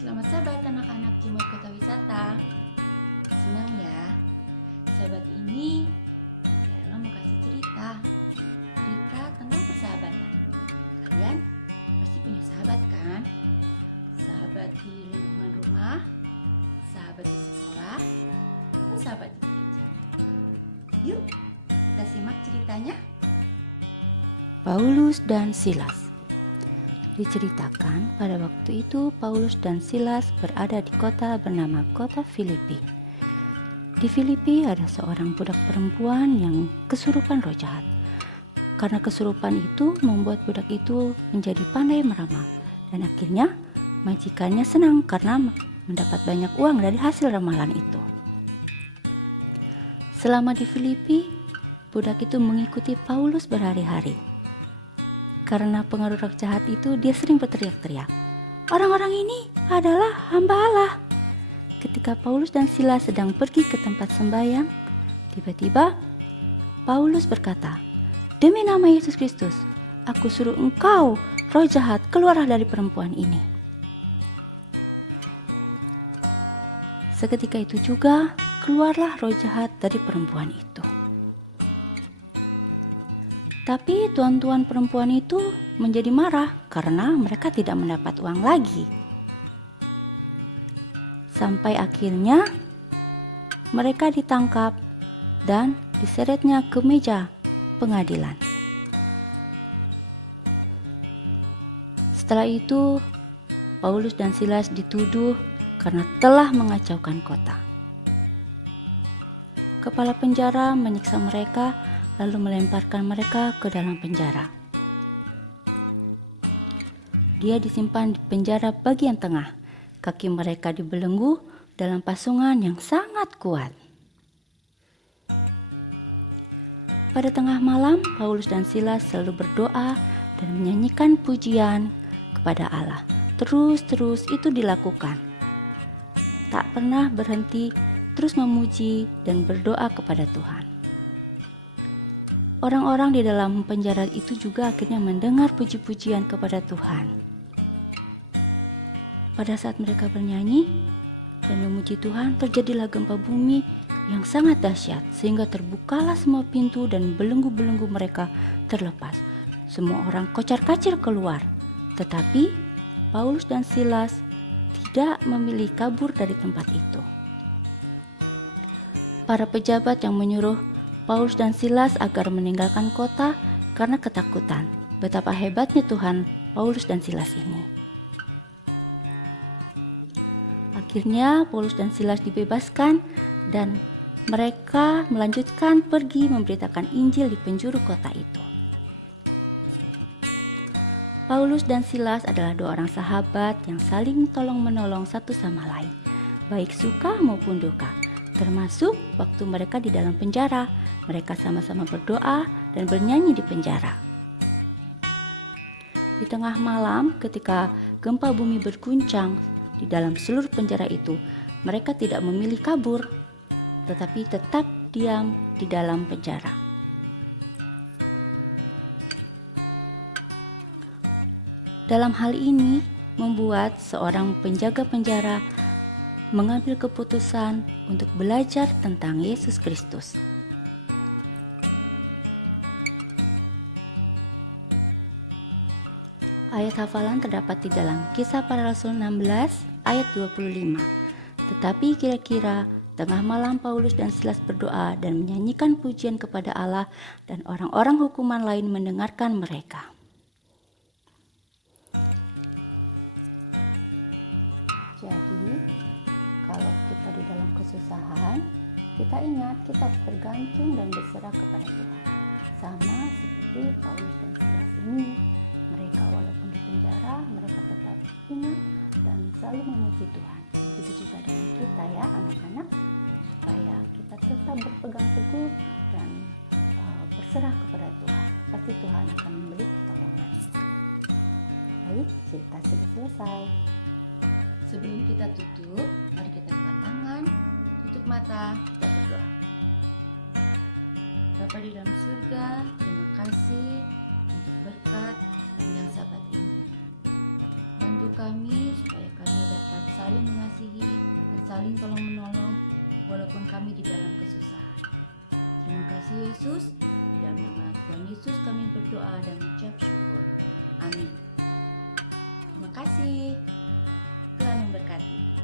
Selamat sahabat anak-anak Jemur Kota Wisata. Senang ya, sahabat ini Ella mau kasih cerita tentang persahabatan. Kalian pasti punya sahabat kan? Sahabat di lingkungan rumah, sahabat di sekolah, dan sahabat di gereja. Yuk, kita simak ceritanya. Paulus dan Silas. Diceritakan pada waktu itu Paulus dan Silas berada di kota bernama kota Filipi. Di Filipi ada seorang budak perempuan yang kesurupan roh jahat. Karena kesurupan itu membuat budak itu menjadi pandai meramal, dan akhirnya majikannya senang karena mendapat banyak uang dari hasil ramalan itu. Selama di Filipi, budak itu mengikuti Paulus berhari-hari. Karena pengaruh roh jahat itu, dia sering berteriak-teriak, "Orang-orang ini adalah hamba Allah." Ketika Paulus dan Silas sedang pergi ke tempat sembahyang, tiba-tiba Paulus berkata, "Demi nama Yesus Kristus, aku suruh engkau, roh jahat, keluarlah dari perempuan ini." Seketika itu juga keluarlah roh jahat dari perempuan itu. Tapi tuan-tuan perempuan itu menjadi marah karena mereka tidak mendapat uang lagi. Sampai akhirnya mereka ditangkap dan diseretnya ke meja pengadilan. Setelah itu, Paulus dan Silas dituduh karena telah mengacaukan kota. Kepala penjara menyiksa mereka lalu melemparkan mereka ke dalam penjara. Dia disimpan di penjara bagian tengah. Kaki mereka dibelenggu dalam pasungan yang sangat kuat. Pada tengah malam, Paulus dan Silas selalu berdoa dan menyanyikan pujian kepada Allah. Terus itu dilakukan. Tak pernah berhenti, terus memuji dan berdoa kepada Tuhan. Orang-orang di dalam penjara itu juga akhirnya mendengar puji-pujian kepada Tuhan. Pada saat mereka bernyanyi dan memuji Tuhan, terjadilah gempa bumi yang sangat dahsyat, sehingga terbukalah semua pintu dan belenggu-belenggu mereka terlepas. Semua orang kocar-kacir keluar, tetapi Paulus dan Silas tidak memilih kabur dari tempat itu. Para pejabat yang menyuruh Paulus dan Silas agar meninggalkan kota karena ketakutan. Betapa hebatnya Tuhan Paulus dan Silas ini. Akhirnya Paulus dan Silas dibebaskan dan mereka melanjutkan pergi memberitakan Injil di penjuru kota itu. Paulus dan Silas adalah dua orang sahabat yang saling tolong-menolong satu sama lain, baik suka maupun duka. Termasuk waktu mereka di dalam penjara, mereka sama-sama berdoa dan bernyanyi di penjara. Di tengah malam ketika gempa bumi berguncang di dalam seluruh penjara itu, mereka tidak memilih kabur, tetapi tetap diam di dalam penjara. Dalam hal ini membuat seorang penjaga penjara mengambil keputusan untuk belajar tentang Yesus Kristus. Ayat hafalan terdapat di dalam Kisah Para Rasul 16 ayat 25. Tetapi kira-kira tengah malam Paulus dan Silas berdoa dan menyanyikan pujian kepada Allah, dan orang-orang hukuman lain mendengarkan mereka. Jadi, kalau kita di dalam kesusahan, kita ingat kita bergantung dan berserah kepada Tuhan. Sama seperti Paulus dan Silas ini, mereka walaupun di penjara, mereka tetap ingat dan selalu memuji Tuhan. Begitu juga dengan kita ya anak-anak, supaya kita tetap berpegang teguh dan berserah kepada Tuhan. Pasti Tuhan akan memberi pertolongan. Baik, cerita sudah selesai. Sebelum kita tutup, mari kita angkat tangan, tutup mata, kita berdoa. Bapa di dalam surga, terima kasih untuk berkat panjang sahabat ini. Bantu bantu kami supaya kami dapat saling mengasihi dan saling tolong-menolong walaupun kami di dalam kesusahan. Terima kasih Yesus. Dalam nama Tuhan Yesus kami berdoa dan mengucap syukur. Amin. Terima kasih. Tuhan memberkati.